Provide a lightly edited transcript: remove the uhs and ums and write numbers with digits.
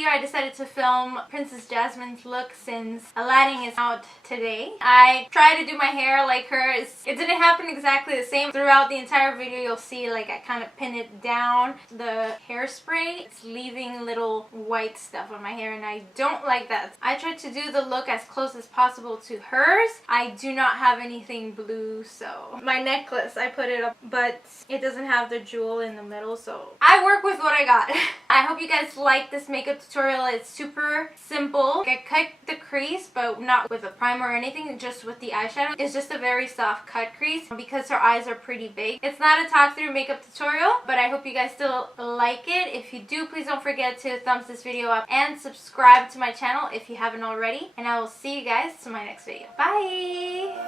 video I decided to film Princess Jasmine's look since Aladdin is out today. I tried to do my hair like hers. It didn't happen exactly the same. Throughout the entire video you'll see like I kind of pin it down. The hairspray, it's leaving little white stuff on my hair and I don't like that. I tried to do the look as close as possible to hers. I do not have anything blue, so my necklace, I put it up but it doesn't have the jewel in the middle, so I work with what I got. I hope you guys like this makeup tutorial. It's super simple. I cut the crease but not with a primer or anything, just with the eyeshadow. It's just a very soft cut crease because her eyes are pretty big. It's not a talk through makeup tutorial, but I hope you guys still like it. If you do, please don't forget to thumbs this video up and subscribe to my channel if you haven't already, and I will see you guys to my next video. Bye!